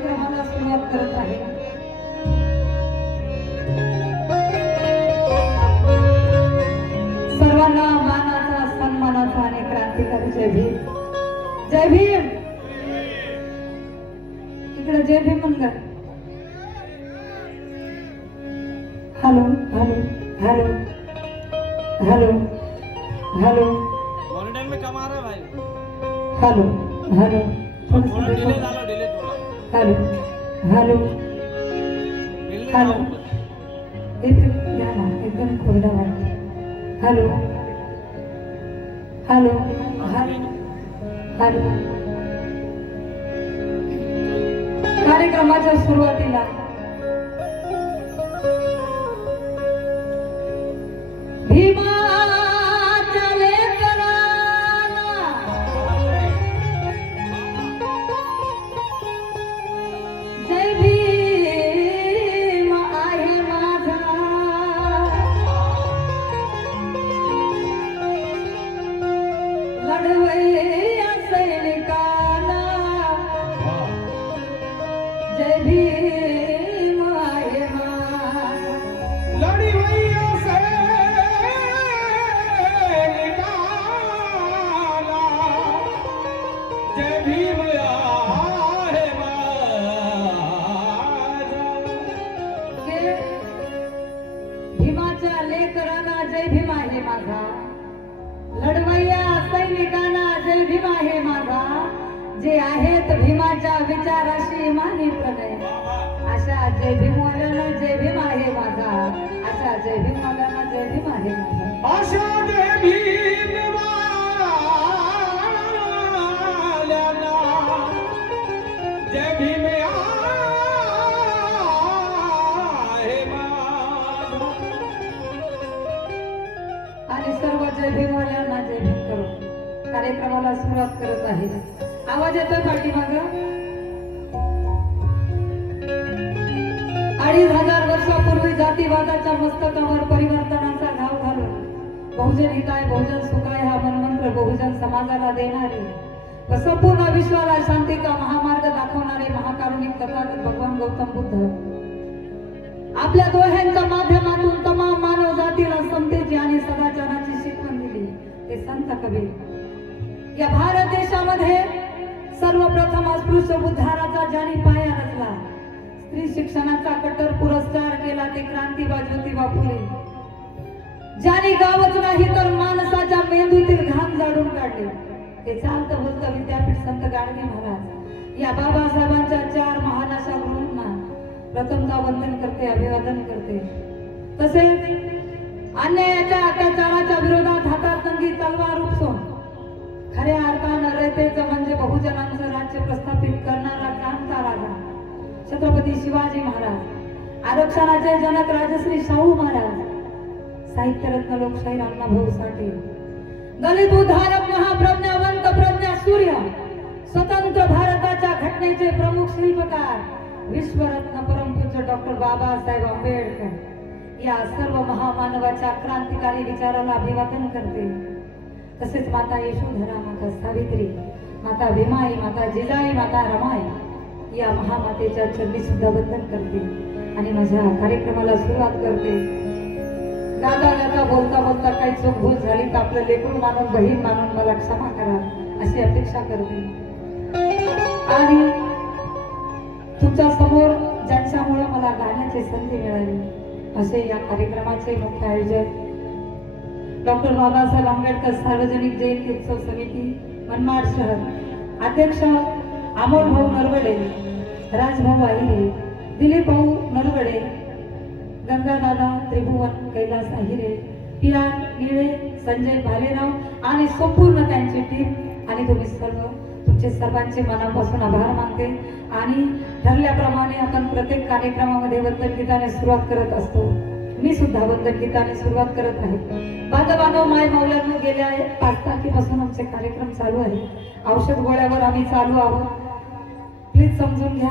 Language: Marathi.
कार्यक्रमाला सुरुवात करत आहे। सर्वांना मानाचा सन्मानाचा आणि क्रांतिकारी जय भीम। जय भीम। इकडे जय भीम म्हणतात। Hello hello hello hello hello monitor में कम आ रहा है भाई। हेलो हेलो थोड़ा डिले डालो, डिले थोड़ा। हेलो हेलो हेलो एकदम कोरडा वाटतो। हेलो हेलो हेलो कार्यक्रमाच्या सुरुवातीला लढवय्या सैनिकांना जय भीम आहे माझा, जे आहेत भीमाच्या विचाराशी मानी प्रणय। अशा जय भीमवाल्यांना जय भीम आहे माझा, अशा जय भीमवाल्यांना जय भीम आहे माझा, अशा जय भीमवाल्यांना जय भीम आहे माझा। आणि सर्व जय भीमवाल्यांना जय भीम करू कार्यक्रमाला सुरुवात करत आहे। आवाज येतोय पाठीमाग? 2500 वर्षापूर्वी जातीवादाच्या मस्तकावर परिवर्तनाचा घाव घालून बहुजन हिताय बहुजन सुखाय हा मनमंत्र बहुजन समाजाला देणारे व संपूर्ण विश्वाला शांतीचा महामार्ग दाखवणारे महाकारुणिक तथागत भगवान गौतम बुद्ध आपल्या दोह्यांच्या माध्यमातून तमाम मानव जातीला समतेची आणि सदाचाराची शिकवण दिली ते संत कबीर। या भारत देशामध्ये सर्वप्रथम अस्पृश्य उद्धाराचा ज्यांनी पाया रचला, स्त्री शिक्षणाचा कट्टर पुरस्कार केला ते क्रांतीबा ज्योतिबा फुले, ज्यांनी गावच नाही तर माणसाच्या मेंदूतील घाम जाडून काढले ते चालतं बोलतं विद्यापीठ संत गाडगे महाराज। या बाबासाहेबांच्या 4 महान अशा गुरूंना प्रथमता वंदन करते, अभिवादन करते। तसेच अन्यायाच्या अत्याचाराच्या विरोधात हातातंगी तलवार उपसून खऱ्या अर्थानं रयतेचं म्हणजे बहुजनांचं राज्य प्रस्थापित करणारा क्रांता राजा छत्रपती शिवाजी महाराज, आरक्षणाचे जनक राजश्री शाहू महाराज, साहित्यरत्न लोकशाही अण्णाभाऊ साठे, दलित उद्धारक महाप्रज्ञावंत प्रज्ञा सूर्य, स्वतंत्र भारताच्या घटनेचे प्रमुख शिल्पकार विश्वरत्न परमपूज्य डॉक्टर बाबासाहेब आंबेडकर या सर्व महामानवाच्या क्रांतिकारी विचाराला अभिवादन करते। तसेच माता यशोधरा, माता सावित्री, माता भीमाई, माता जिजाई, माता रमाई या महामातेच्या चरणी सुद्धा वंदन करते आणि माझ्या कार्यक्रमाला सुरुवात करते। गाता गाता बोलता बोलता काही चूक भूल झाली तर आपलं लेकरू मानून बहीण मानून मला क्षमा करा अशी अपेक्षा करते। आणि तुमच्या समोर ज्यांच्यामुळे मला गाण्याची संधी मिळाली असे या कार्यक्रमाचे मुख्य आयोजक डॉक्टर बाबासाहेब आंबेडकर सार्वजनिक जयंती उत्सव समिती मनमाड शहर, अध्यक्ष अमोल भाऊ नरवडे, राजभाऊ आहिरे, दिलीप भाऊ नरवडे, गंगादादा त्रिभुवन, कैलास आहिरे, पिया निळे, संजय भालेराव आणि संपूर्ण त्यांची टीम आणि तुम्ही सर्व तुमचे सर्वांचे मनापासून आभार मानते। आणि ठरल्याप्रमाणे आपण प्रत्येक कार्यक्रमामध्ये वंदन गीताने सुरुवात करत असतो। मी सुद्धा वंदन गीताने सुरुवात करत आहे। बांधवांनो, माय मौल्यांनो, गेल्या 5 तारखेपासून आमचे कार्यक्रम चालू आहे। औषध गोळ्यावर आम्ही चालू आहोत, प्लीज समजून घ्या।